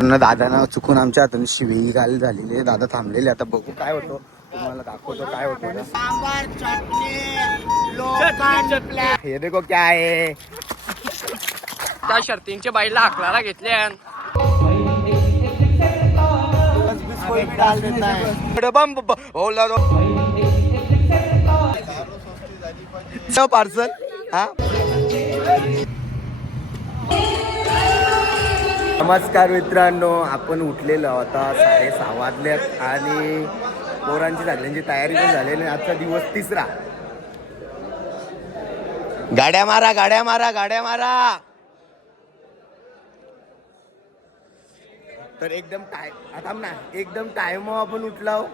दादांना चुकून आमच्या हातून शिवी घाल झालेली आहे. दादा थांबलेले. आता बघू काय होतो, तुम्हाला दाखवतो काय होतो. सांबार चटणी हे देखो क्या आहे. त्या शर्तींच्या बाईला हाकलाला घेतले. पार्सल हा. नमस्कार मित्रांनो, आपण उठलेलो आता 6:30 वाजल्यात आणि पोरांची सगळ्यांची तयारी पण झालेली. आजचा दिवस तिसरा. गाड्या मारा गाड्या मारा गाड्या मारा. तर एकदम टाइम आपण उठलाव.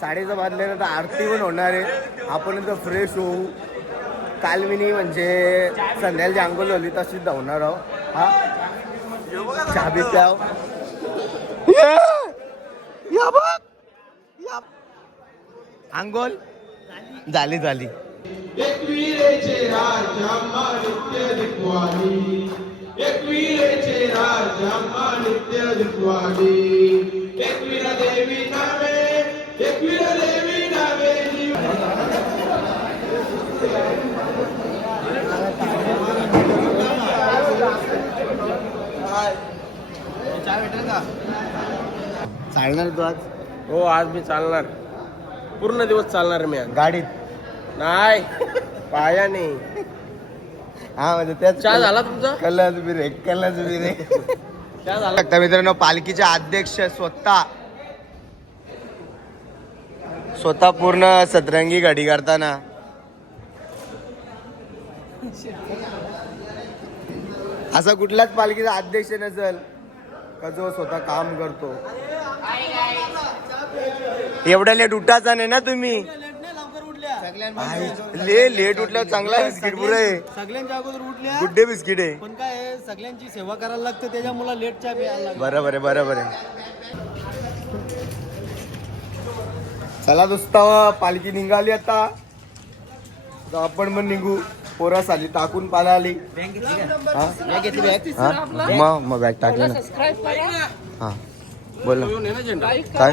6:30 वाजल्यानंतर आरती पण होणार आहे. आपण इथं फ्रेश होऊ. काल मी म्हणजे संध्याकाळची अंघोळ झाली तशीच धावणार आहो. हा चाबी प्याव. अंघोळ झाली झाली. एकविरेचे राजा माणिक्य दिक्वाणी, एकविरेचे राजा माणिक्य दिक्वाणी, एकवीर देवी नावे, एकवीर देवी नावे. चालणार तू आज? हो, आज मी चालणार. पूर्ण दिवस चालणार मी. गाडीत नाही, पायाने. हा म्हणजे त्याच चहा झाला तुमचा? कल्लाच बिरे चहा झाला. मित्रांनो, पालखीचे अध्यक्ष स्वतः पूर्ण सतरंगी गाडी करताना असा कुठलाच पालखीचा अध्यक्ष नसेल का जो स्वतः काम करतो. एवढ्या लेट उठायचा नाही ना तुम्ही. लेट उठल्यावर चांगला बिस्किट पुरं आहे. सगळ्यांच्या अगोदर उठल्या गुड्डे बिस्किट आहे. पण काय आहे, सगळ्यांची सेवा करायला लागते त्याच्यामुळे लेट चहा प्यायला लागतो. बरोबर आहे. चला दोस्ता, पालखी निघाली आता. तर आपण पण निघू. पोरा साली टाकून पाला आली. मग बॅग टाकली ना. हा बोला काय.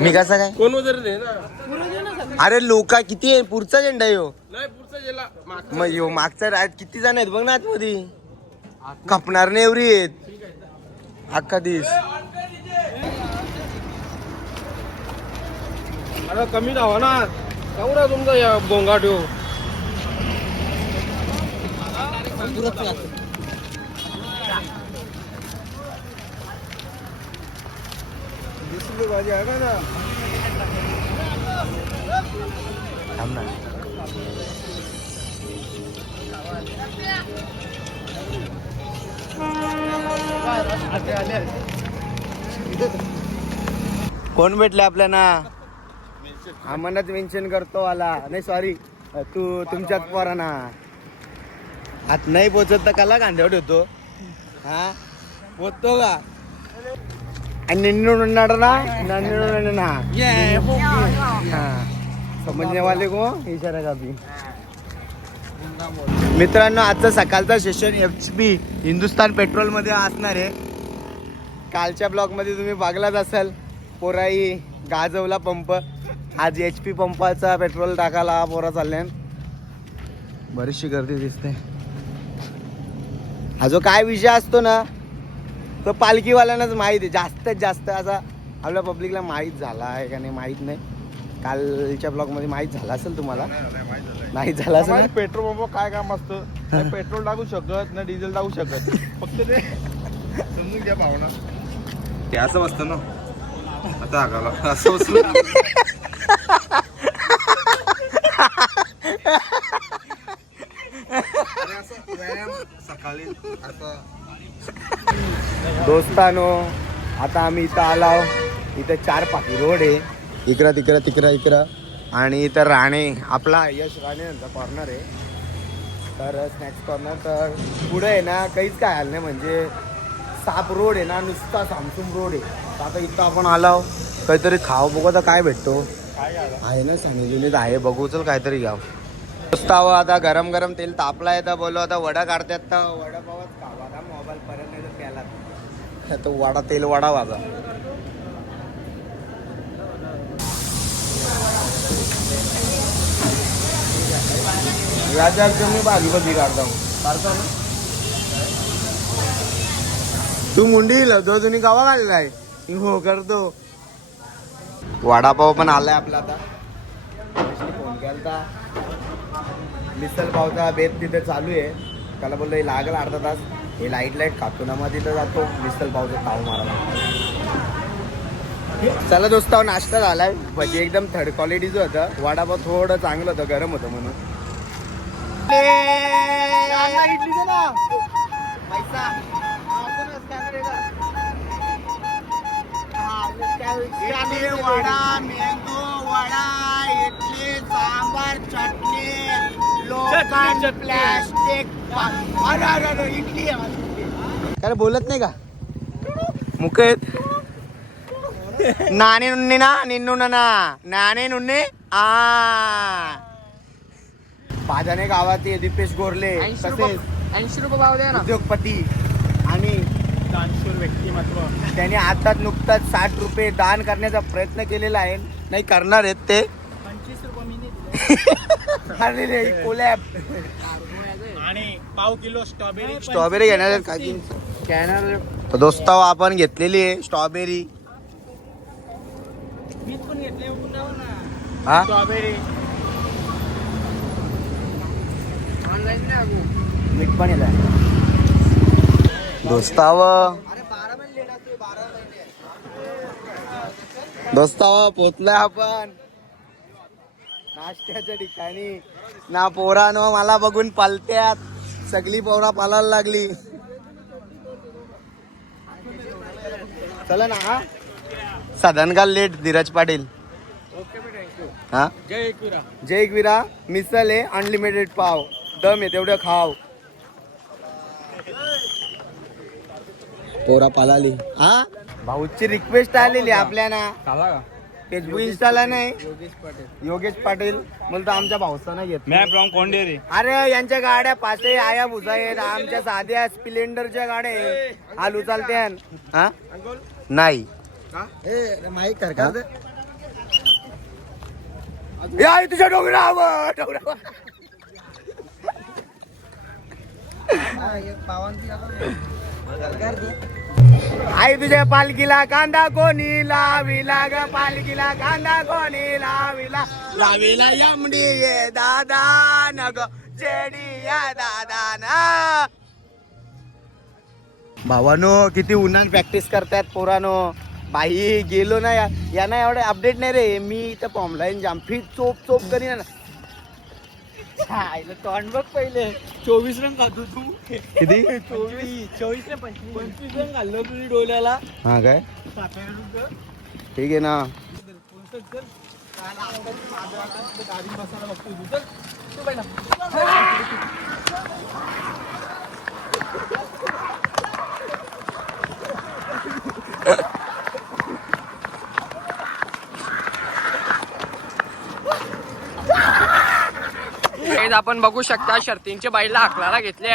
मी कसा काय कोण वगैरे ना. अरे लोका किती आहे. पुढचा झेंडा आहे ह्यो. नाही, पुढचा गेला. मग ह्यो मागचा किती जण आहेत बघ ना आतमध्ये. कापणार नाही एवढी आहेत अख्खा दिस. अरे कमी धावा ना. केवढा तुमचा या गोंगाट हो. थांब ना. कोण भेटले आपल्याला? आम्हालाच मेन्शन करतो आला नाही. सॉरी, तुमच्याच पोरांना आत नाही पोचत तर कला कांद्यावर होतो. हा पोचतो का? समजने वाले को इशारा का भी. मित्रांनो, आजचं सकाळचं सेशन HP हिंदुस्थान पेट्रोल मध्ये असणार आहे. कालच्या ब्लॉग मध्ये तुम्ही बघलाच असाल. पोराई गाजवला पंप. आज HP पंपाचा पेट्रोल टाकायला पोरा चालल्यान. बरीचशी गर्दी दिसते. हा जो काय विषय असतो ना, तो पालखीवाल्यांनाच माहीत आहे. जास्तीत जास्त असा आपल्या पब्लिकला माहीत झाला आहे का नाही माहीत नाही. कालच्या ब्लॉग मध्ये माहीत झाला असेल तुम्हाला. माहीत झाला असेल. पेट्रोल पंप काय काम असतं? ना पेट्रोल टाकू शकत ना डिझेल टाकू शकत. फक्त ते समजून घ्या भावना. ते असं असतं ना. आता आगाला असं बसलं. व्यायाम सकाळी असं. दोस्तानो, आता आम्ही इथं आलो. इथं 4 पाकी रोड आहे. इकडं आणि इथं राणे आपला यश राणे यांचा कॉर्नर आहे. तर स्नॅक्स कॉर्नर. तर पुढे आहे ना काहीच काय आलं नाही. म्हणजे साप रोड आहे ना, नुसता सामसुम रोड आहे. तर आता इथं आपण आलो. काहीतरी खाऊ बघू. आता काय भेटतो आहे ना, सांगितलेली आहे. बघू चल काहीतरी घ्याव. दोस्तावं आता गरम गरम तेल तापला आहे. तर बोलो आता वडा काढतात तर वडापावच खावा. आता मोबाईल पर्यंत नाही तर प्याला. तो वडा तेल वडा वाजा. याच्यात तुम्ही भाजी भाजी काढता काढता ना. तू मुंडी लवतो तुम्ही गावा घाललाय हो करतो. वडापाव पण आलाय आपला आता. फोन केलता मिसल पावचा बेत तिथे चालू आहे. त्याला बोललो हे लागेल अर्धा तास. हे लाईट खातो ना मग तिथं जातो मिसल पावचा ताव मारायला. चला दोस्ताव नाश्ता झालाय. भजी एकदम थर्ड क्वालिटीचं होतं. वडापाव थोडं चांगलं होतं गरम होतं म्हणून. इडली ना पैसा वडा मँगो वडा इडली सांबार चटणी लोखंड प्लास्टिक. इडली काय बोलत नाही का मुकेत. नाणे नुन्ने ना निन्नू ना नाणे नुन्ने आ. भाजाने गावात दीपेश गोरले तसेच 80 रुपये भाव द्या ना. उद्योगपती आणि दानशूर व्यक्तिमत्व. त्याने आता नुकताच 60 रुपये दान करण्याचा प्रयत्न केलेला आहे. नाही करणार आहेत ते 25 रुपये मी कोलॅब. आणि पाव किलो स्ट्रॉबेरी. स्ट्रॉबेरी घेणार आहेत काकी कॅनर. दोस्ताव आपण घेतलेली आहे स्ट्रॉबेरी. मीच पण घेतले हा स्ट्रॉबेरी मीठ पण येत दोस्ताव. दोस्ताव पोचलोय आपण नाश्त्याच्या ठिकाणी. ना पोरानो मला बघून पालत्यात. सगळी पोरा पालायला लागली. चला ना. हा साधन का लेट धीरज पाटील. हा जय एकविरा मिसल आहे अनलिमिटेड पाव दम आहे तेवढं खाव. पोरा पालाली. हा भाऊची रिक्वेस्ट आलेली आपल्याला. फेसबुक इंस्टाला नाही. योगेश पाटील बोलतो आमच्या भाऊचा नाही घेत. मॅ फ्रॉम कोंडेरी. अरे यांच्या गाड्या पाचही आया भुजा आहेत. आमच्या साध्या स्प्लेंडरच्या गाड्या आहेत. हाल उचालते हा नाही माहीत कर का तुझ्या डोंगरावर आई तुझ्या पालखीला कांदा कोणी लाविला ग. पालखीला कांदा कोणी लाविला. लाविला यमडी ये दादा न ग जेडी या दादा ना. भावानो किती उन्हात प्रॅक्टिस करतायत पोरानो. बाई गेलो ना यांना एवढे अपडेट नाही रे. मी इथं पॉमलाईन जामफी चोप चोप करीन ना. तोंड बघ पहिले 24 रंग खातो तू. किती 24 ने 25 रंग घाललो तुझी डोल्याला. हा काय ठीक आहे ना. आपण बघू शकता शर्तींचे बाईला हाकलाला घेतले.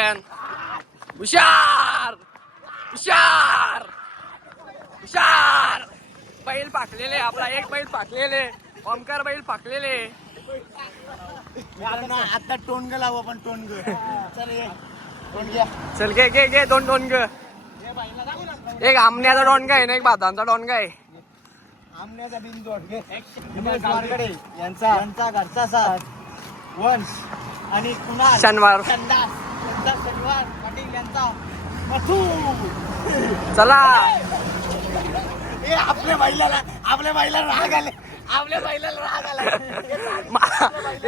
हुशार हुशार हुशार. बैल पाकलेले आपला एक बैल पाकलेले. ओमकार बैल पाकलेले. आता टोनग लावू आपण टोनग. चल घे घे घे दोन डोनग. एक आमण्याचा डोनगा आहे ना एक बादांचा डोनगा आहे. आमण्याचा बिंदू यांचा घरचा साथ वंश आणि कुणाल शनिवार शनिवार पाटील यांचा मथू. चला आपल्या बैलाला राग आले.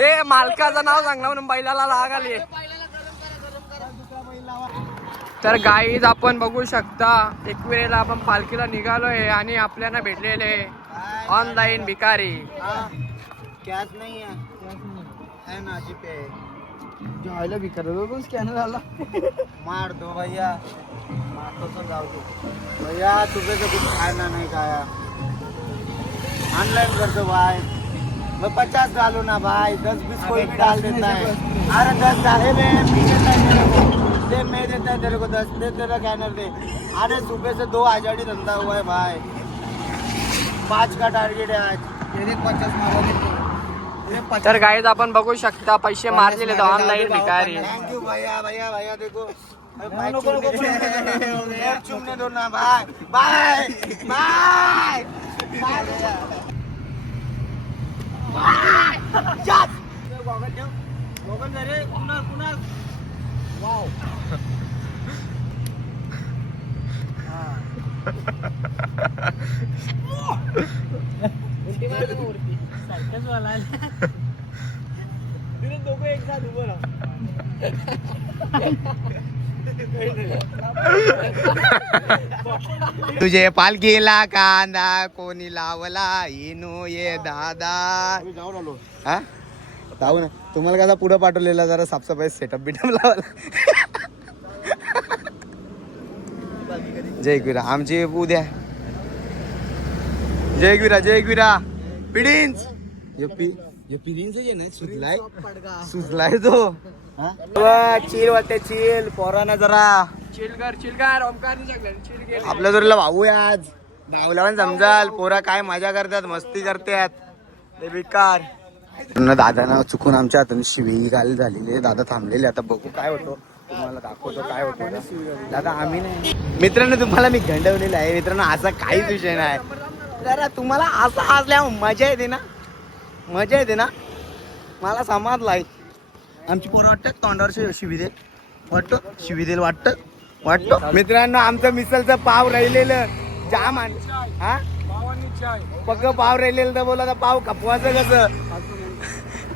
ए मालकाचं नाव सांगला म्हणून बैलाला लाग आली. तर गाईज आपण बघू शकता एक वेळेला आपण पालखीला निघालोय आणि आपल्याला भेटलेले ऑनलाईन भिकारी. कॅश नाही आहे ना जीपे जायला भिकारी पण स्कॅनर आला. मार दो भैया मारतो जाऊ दो भैया. तुझे तो कुछ खाना नहीं खाया. ऑनलाइन कर दो भाई. मैं 50 डालू ना भाई. 10-20 कोई भी डाल देता है. अरे 10 डाले में दे मैं देता है तेरे को 10 दे तेरा कैनर दे। अरे सुबह से 2 आजादी धंधा हुआ है भाई, 5 का टारगेट है आज। ये 50 मारा। तर गाईज आपण बघू शकता पैसे मारलेले तर ऑनलाईन भिकारी. थैंक यू भैया भैया भैया देखो चुमने दो ना बाय बाय बाय तुझे पालखीला कांदा कोणी लावला इनो ये दादा. हा जाऊ ना, तुम्हाला कसा पुढं पाठवलेला जरा साफसफाई सेटअप बिटअप लावायला. जय एकविरा आमची उद्या. जय एकविरा जय एकविरा पिढींच पिढींच जे ना सुचलाय तो. चिल वाटते चिल पोराना जरा चिलकार ओमकारने सगळ्यांनी चिल केलं. आपल्या जोरीला भाऊ आहे आज. भाऊला पण समजाल पोरा काय मजा करतात मस्ती करतात ते बेकार. दादाना चुकून आमच्या हातून शिवी घाल झालेली. दादा थांबलेले आता बघू काय होतं, तुम्हाला दाखवतो काय होतं. दादा आम्ही नाही मित्रांनो, तुम्हाला मी गंडवलेलं आहे मित्रांनो, असा काहीच विषय नाही. जरा तुम्हाला असं असल्यावर मजा येते ना, मजा येते ना. मला समजलाय आमची पोरं वाटतं तोंडावर शिवी देईल वाटतं, शिवी देईल वाटतं. मित्रांनो आमचं मिसलचं पाव राहिलेलं जाम हा पक्क पाव राहिलेलं तर बोला पाव खपवायचं कसं.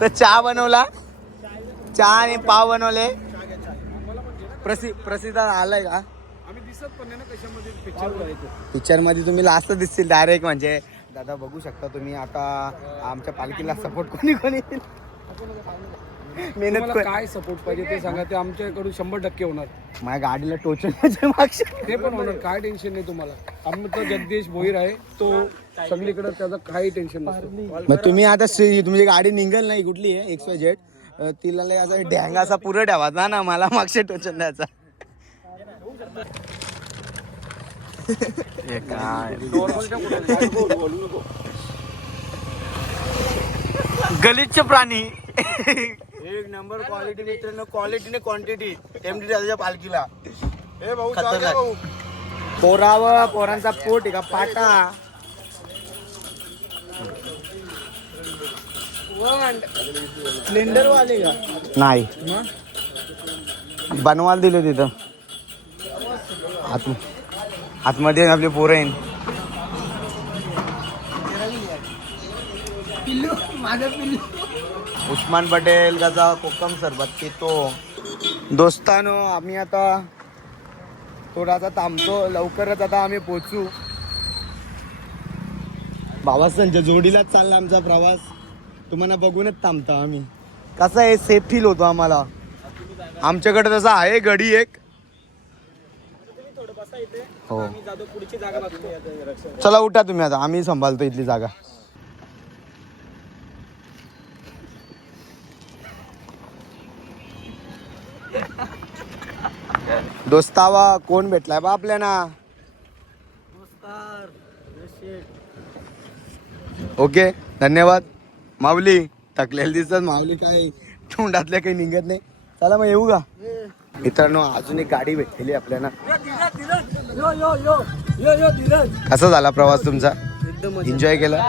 तर चहा बनवला, चहा आणि पाव बनवले. प्रसिद्ध आलाय का पिक्चर मध्ये तुम्ही लास्ट दिसतील डायरेक्ट. म्हणजे दादा बघू शकता तुम्ही आता आमच्या पालखीला सपोर्ट कोणी मेहनत काय सपोर्ट पाहिजे ते सांगा, ते आमच्याकडून 100% होणार. माझ्या गाडीला टोचन मागचे ते पण होणार, काय टेन्शन नाही तुम्हाला. आमचा जगदीश भोईर आहे तो सगळीकडे, त्याचं काही टेन्शन नसतं. मग तुम्ही आता तुमची गाडी निघेल नाही कुठली आहे XYZ, तिला लय असा ढॅंगा असा पुरं ठेवायचा ना, मला मागचे टोचन द्यायचा. गलिच्छ प्राणी. एक नंबर क्वालिटी मित्रांनो, क्वालिटीने क्वांटिटी. MD दादाच्या पालखीला हे भाऊ चाल रे भाऊ. पोरावर पोरांचा पोट आहे का पाटा. सिलेंडर वाले का नाही बनवायला दिले तिथं आतमध्ये आपले पोरं आहे. उस्मान पटेल त्याचा कोकम सरबत पितो. दोस्तानो आम्ही आता थोडासा थांबतो, लवकरच आता आम्ही पोचू. भावासांच्या जोडीलाच चालला आमचा प्रवास. तुम्हाला बघूनच थांबतो आम्ही. कसं आहे सेफ फील होतो आम्हाला. आमच्याकडे तसं आहे गडी एक. हो चला उठा तुम्ही आता, आम्ही सांभाळतो इथली जागा. दोस्तावा कोण भेटलाय बा आपल्याला. ओके धन्यवाद. माऊली थकलेली दिसतात. माऊली काय तोंडातल्या काही निघत नाही. चला मग येऊ का मित्रांनो. अजून एक गाडी भेटलेली आपल्याला. कसा झाला प्रवास तुमचा, एन्जॉय केला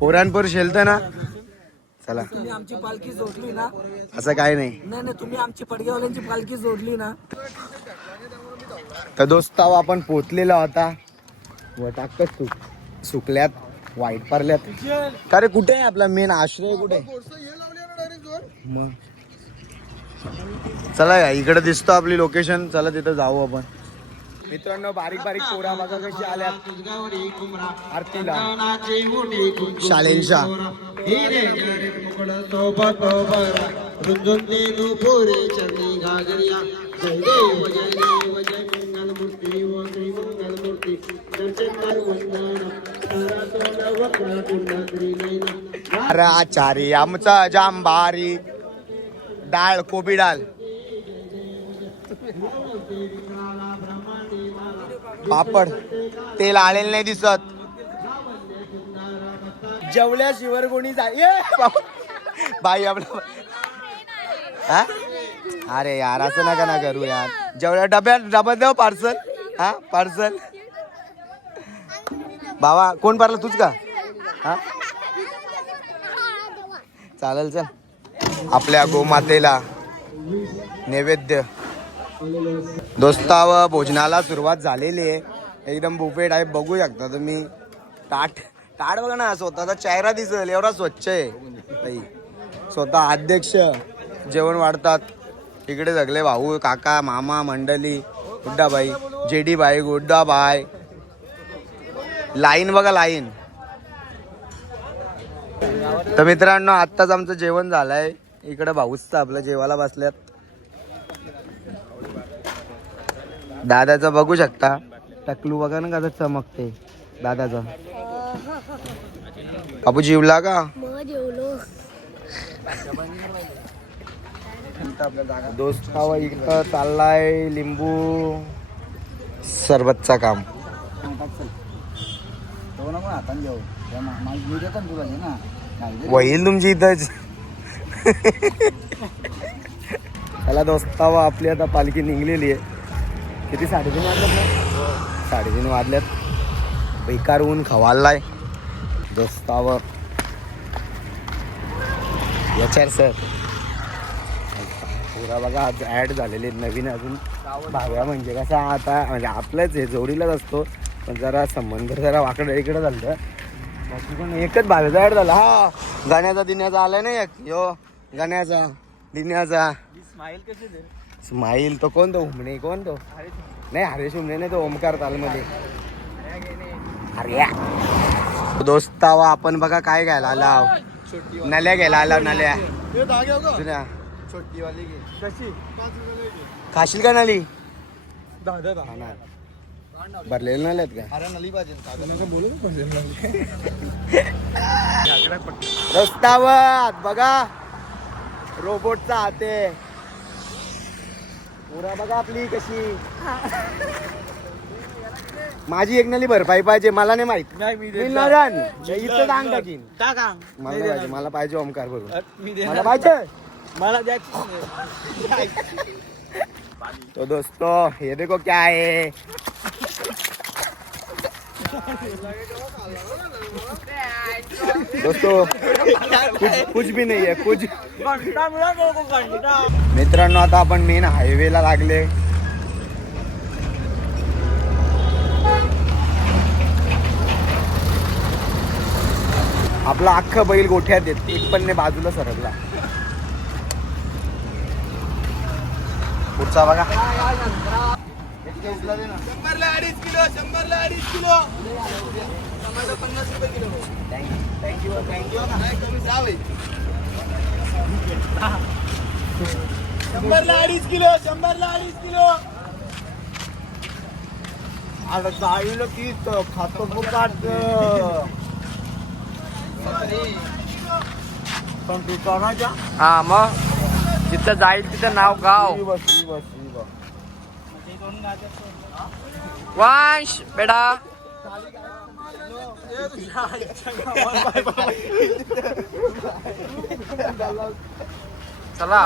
पोरांपोर शेलत ना. चला तुम्ही आमची पालखी जोडली ना, असं काय नाही. नाही तुम्ही आमची पडगेवाल्यांची पालखी जोडली ना. तर दोस्ताव आपण पोचलेला होता व टाकत सुकल्यात वाईट पारल्यात. अरे कुठे आहे आपला मेन आश्रय, कुठे मग. चला या इकडे दिसतो आपली लोकेशन. चला तिथं जाऊ आपण. मित्रांनो बारीक बारीक पोरा बघा कशी आल्या आरतीला शाळेंच्या. आचारी आमचा जांबारी डाळ कोबी डाळ पापड तेल आलेलं नाही दिसत जेवल्या शिवर कोणी बाई आपलं हा? अरे यार असं नका ना करू यार जेवढ्या डब्यात देऊ पार्सल हा पार्सल बाबा कोण पारलं तूच का हा चालेल चल आपल्या गोमातेला नैवेद्य दोस्ताव भोजनाला सुरुवात झालेली आहे एकदम बुफे टाईप बघू शकता तुम्ही ताट ताट बघा ना स्वतःचा चेहरा दिसेल एवढा स्वच्छ आहे बाई स्वतः अध्यक्ष जेवण वाढतात इकडे सगळे भाऊ काका मामा मंडळी गुड्डाबाई जेडी बाई गुड्डाबाई लाईन बघा लाईन तर मित्रांनो आत्ताच आमचं जेवण झालंय इकडे भाऊच आपलं जेवायला बसल्यात दादाचं बघू शकता टकलू बघा ना कसं चमकते दादाचा बाबू जीवला का दोस्ताव इकडं चाललाय लिंबू सरबतचा काम वहील तुमची इथंच त्याला दोस्ताव आपली आता पालखी निघलेली आहे किती 3:30 वाजल्यात ना 3:30 वाजल्यात बेकार ऊन खवाललाय दोस्ताव याच्यार सर पुरा बघा आज ॲड झालेले नवीन अजून भाव्या म्हणजे कसा आता म्हणजे आपलंच आहे जोडीलाच असतो पण जरा संबंध जरा वाकडं इकडं झालं बाकी पण एकच भाव्याचा ॲड झाला हा गाण्याचा दिन्याचा आलाय ना एक यो गाण्याचा दिन्याचा स्माईल तो कोण तो हुमणे कोण तो नाही हरेश हुमणे नाही तो ओमकार तालमध्ये अरे दोस्तावा आपण बघा काय घ्यायला आला नल्या घ्यायला आला नल्या जुन्या खाशील का नाली भरलेलं नाल्यात का रस्त्यावर बघा रोबोटचा हाते पुरा बघा आपली कशी माझी एक नली भरपाई पाहिजे मला नाही माहित इथं सांग टाकीन मला पाहिजे मला पाहिजे ओमकार भरून मला पाहिजे मला तो दोस्तो ये देखो क्या है दोस्तों कुछ भी नहीं है कुछ मित्रांनो आता आपण मेन हायवेला लागले आपला अख्खा बैल गोठ्यात येत एक पण बाजूला सरकला पुढचा बघा 100ला 2.5 किलो 100ला 2.5 किलो टमाटर 50 रुपये किलो थँक्यू नाही कमी जावे 100ला 2.5 किलो 100ला 2.5 किलो आता जाईल की खातो फुकाट पण तू कोणाच्या हा मग जिथं जाईल तिथं नाव गाव वंश बेटा चला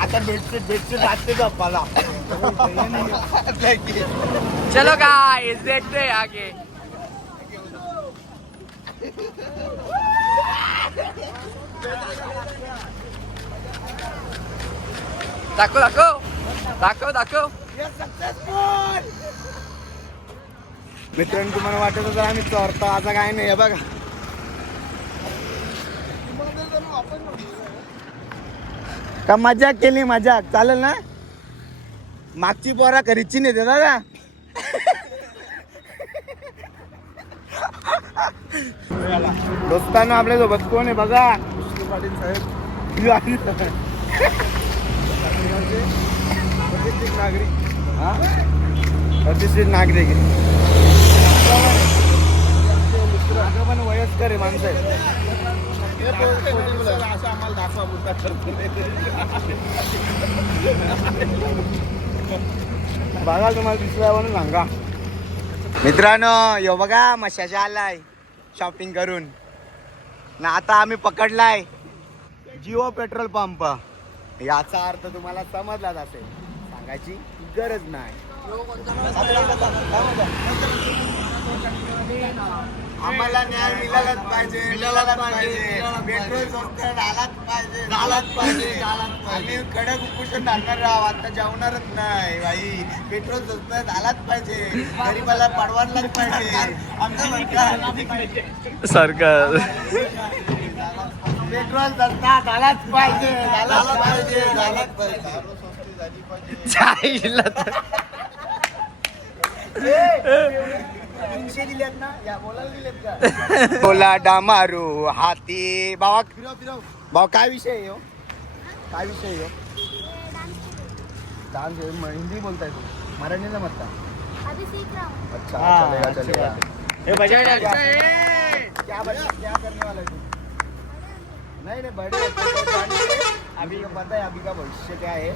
आता बेडशीट राहते गप्पाला चलो गाइस देखते हैं आगे दाखव दाखव दाखव दाखव मित्रांनो तुम्हाला वाटत होतं आम्ही चोरतो आता काय नाही बघा का मजाक केली मजाक चालेल ना मागची पोरा खरीची नाही दे दादा दोस्तांना आपल्या सोबत कोण आहे बघा पाटील साहेब आणि प्रतिष्ठित नागरिक हा प्रतिष्ठित नागरिक माझं पण वयस्कर आहे माणसं आहे. असं आम्हाला दाखवा बोलतात बघा तुम्हाला दिसला म्हणून सांगा. मित्रांनो यो बघा मशाच्या आलाय शॉपिंग करून ना. आता आम्ही पकडलाय जिओ पेट्रोल पंप. याचा अर्थ तुम्हाला समजलाच असेल, सांगायची गरज नाही. आम्हाला न्याय मिळालाच पाहिजे, मिळालाच पाहिजे. पेट्रोल स्वस्त झालाच पाहिजे. आम्ही कडक उपोषण घालणार राव, आता जेवणारच नाही भाई. पेट्रोल स्वस्त झालाच पाहिजे, गरीबाला परवडलाच पाहिजे. आमचं सरकार पेट्रोल सस्ता झालाच पाहिजे, झालाच पाहिजे, झालाच पाहिजे. बोला डामारू हाती भावा. भाऊ काय विषय आहे हो? काय विषय आहे हो? डान्स हिंदी बोलताय तू, मराठी नाही म्हणता? अभी सीख रहा हूँ। अच्छा चलेगा चलेगा. क्या करने वाला है तू? नहीं बड़े अभी पता है अभी का भविष्य क्या है.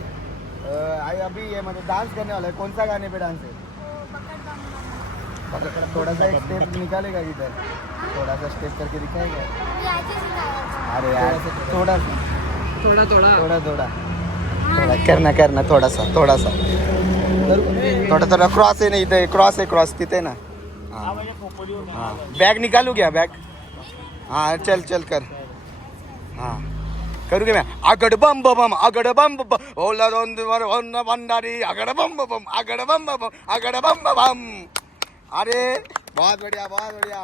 अभी ये मतलब डांस करने वाला है. कौन सा गाने पे डांस है? थोड़ा सा एक स्टेप निकालेगा इधर, थोड़ा सा स्टेप करके दिखाएगा. अभी आज ही सिखाया। अरे यार थोड़ा थोडा थोडा थोड़ा थोड़ा करना करना थोड़ा सा थोड़ा थोड़ा क्रॉस है ना इथे. क्रॉस तिथे ना. हाँ बैग निकालू क्या बैग? हाँ चल चल कर. हाँ करू क्या मैं? अगड बम बम अगड बम बम ओला भंडारी अगड बम बम अगड बम बम अगड बम बम. अरे बहुत बढ़िया बढ़िया.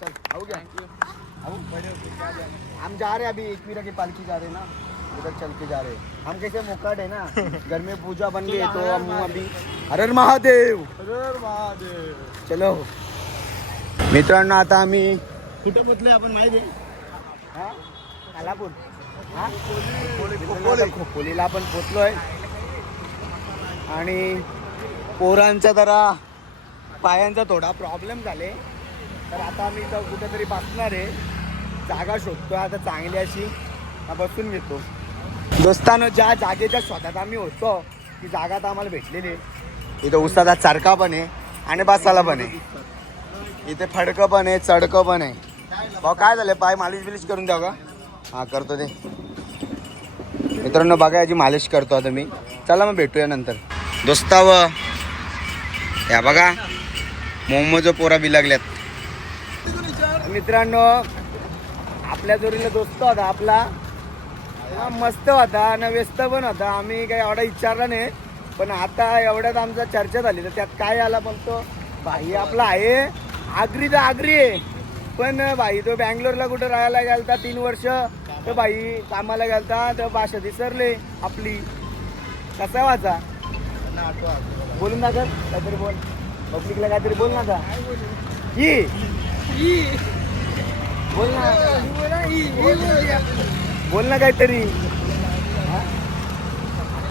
चल आओ क्या? हम जा रहे हैं अभी एकवीरा की पालकी जा रहे हैं ना, उधर चल के जा रहे हैं. हम कैसे मोकाट है ना, घर में पूजा बन गई तो हम अभी हर हर महादेव. चलो मित्रांनो आता आम्ही कुठे पोचलोय आपण माहिती आहे? हा कालापूर. हा खोपोलीला आपण पोचलोय आणि पोरांचा जरा पायांचा थोडा प्रॉब्लेम झाले, तर आता आम्ही इथं कुठेतरी बसणार आहे. जागा शोधतोय आता चांगली अशी, बसून घेतो. दोस्तांनो ज्या जागेच्या शोधात आम्ही होतो ती जागा तर आम्हाला भेटलेली आहे. इथं उसाचा चारका पण आहे आणि बसायला पण आहे. इथे फडकं पण आहे, चढकं पण आहे. भाऊ काय झालं, पाय मालिश बिलिश करून द्या का? हां करतो ते. मित्रांनो बघा याची मालिश करतो आता मी. चला मग भेटूया नंतर. दोस्ताव या बघा मोमोजो पोरा बिलागल्यात. मित्रांनो आपल्या जोडीला दोस्त होता आपला, हा मस्त होता आणि व्यस्त पण होता. आम्ही काही एवढा विचारला नाही, पण आता एवढ्यात आमचा चर्चा झाली तर त्यात काय आला, पण तो भाई आपला आहे आगरी तर आगरी आहे, पण भाई तो बँगलोरला कुठं राहायला गेलता 3 वर्ष. तर भाई कामाला गेलता तर भाषा विसरले आपली. कसा वाचा बोलून ना कर काहीतरी बोल, पब्लिकला काहीतरी बोल ना. का बोल ना काहीतरी.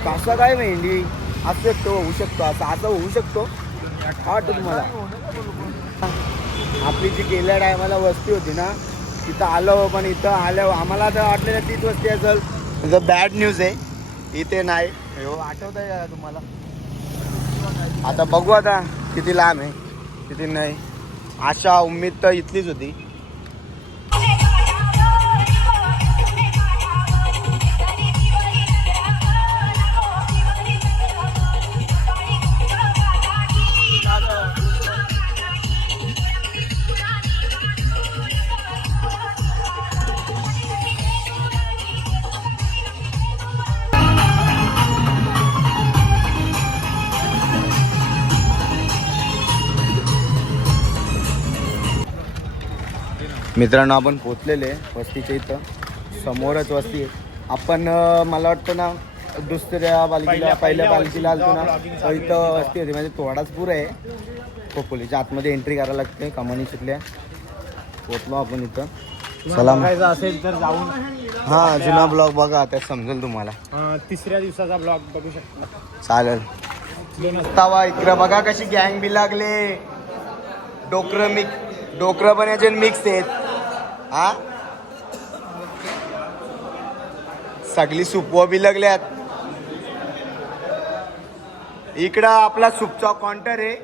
कसं काय मेंढी असू शकतो, होऊ शकतो, असं होऊ शकतो. काय वाटतं तुम्हाला? आपली जी गेल्या टायमाला वस्ती होती ना तिथं आलो, पण इथं आल्यावर आम्हाला तर वाटलेलं तीच वस्ती असेल. तिथं बॅड न्यूज आहे, इथे नाही. हो आठवत आहे तुम्हाला? आता बघू आता किती लांब आहे किती नाही. आशा उम्मीद तर इथलीच होती. मित्रांनो आपण पोचलेले वस्तीच्या इथं, समोरच वस्ती आहे. आपण मला वाटतं ना दुसऱ्या पालखीला पहिल्या पालखीला आलतो ना, तर इथं वस्ती होती. म्हणजे थोडाच पूर आहे. खोपोलीच्या आतमध्ये एंट्री करायला लागते कमानी शिकल्या. पोचलो आपण इथं. चला असेल तर जाऊन हा जुना ब्लॉग बघा त्यात समजेल तुम्हाला. तिसऱ्या दिवसाचा ब्लॉग बघू शकता. चालेल. तवा इकडं बघा कशी गँग बी लागले. डोकरं पण याचे मिक्स आहेत. हा सगळी सुपवा बी लागल्यात. इकडं आपला सूपचा काउंटर आहे.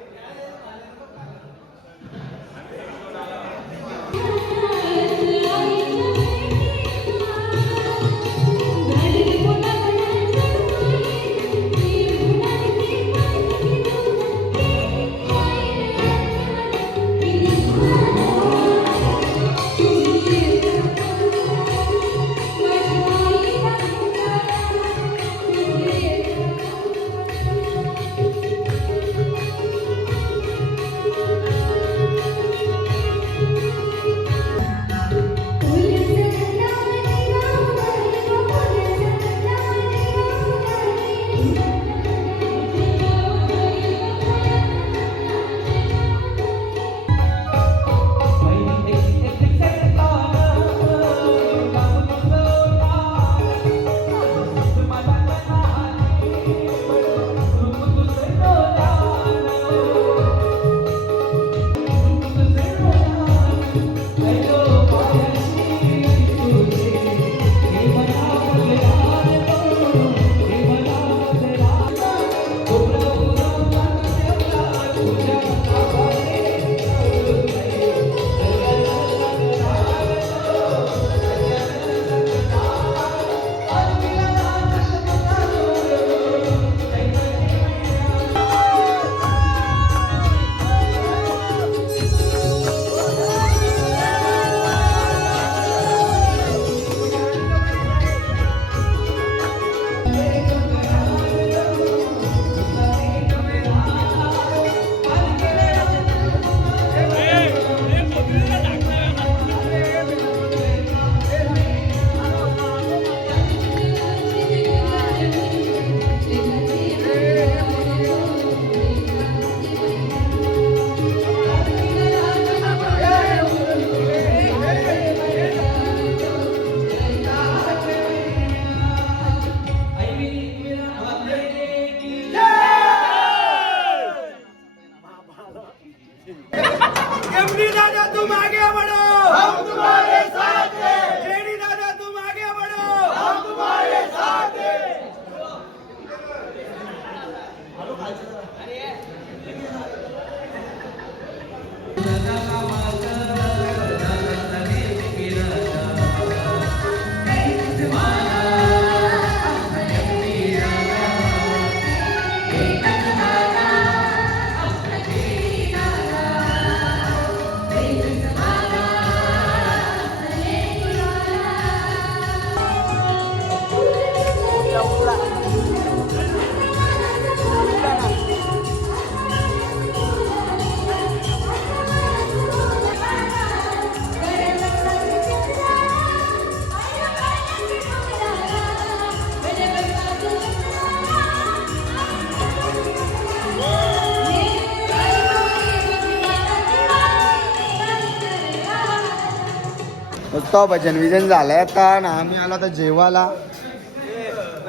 मस्त भजन विजन झालंय आता ना. आम्ही आला तर जेवायला.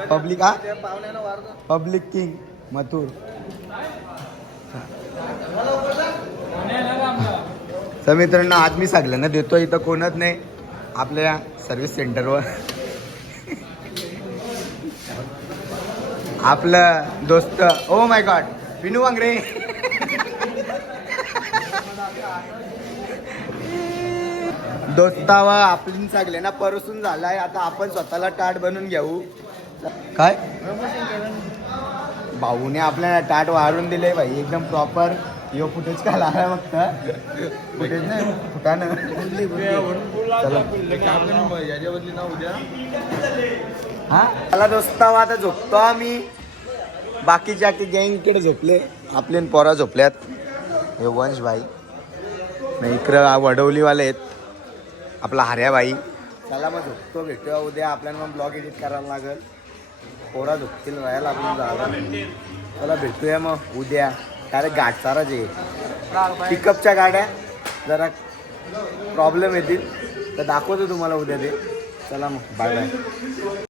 Public public king Mathur. तर मित्रांनो आज मी सगळ्यांना देतो. इथं कोणच नाही आपल्या सर्व्हिस सेंटरवर. आपलं दोस्त oh my God Vinu Wangre. दोस्तावा आपण सगळ्यांना परसून झालाय. आता आपण स्वतःला टाट बनवून घेऊ. काय भाऊने आपल्याला टाट वाढून दिले भाई एकदम प्रॉपर. यो फुटेज का लागला फक्त फुटेज नाही फुटानं. हा मला दोस्तावा आता झोपतो आम्ही. बाकीच्या गँग इकडे झोपले. आपले पोरा झोपल्यात. हे वंश भाई इकडं वडवलीवाले आहेत. आपला हर्याबाई. चला मग झोपतो. भेटूया उद्या. आपल्याला मग ब्लॉग एडिट करायला लागेल. पोरा झोपतील राहायला आपण झालं. चला भेटूया मग उद्या. कारण गाडचाराच आहे. पिकअपच्या गाड्या जरा प्रॉब्लेम येतील तर दाखवतो तुम्हाला उद्या ते. चला मग बाय बाय.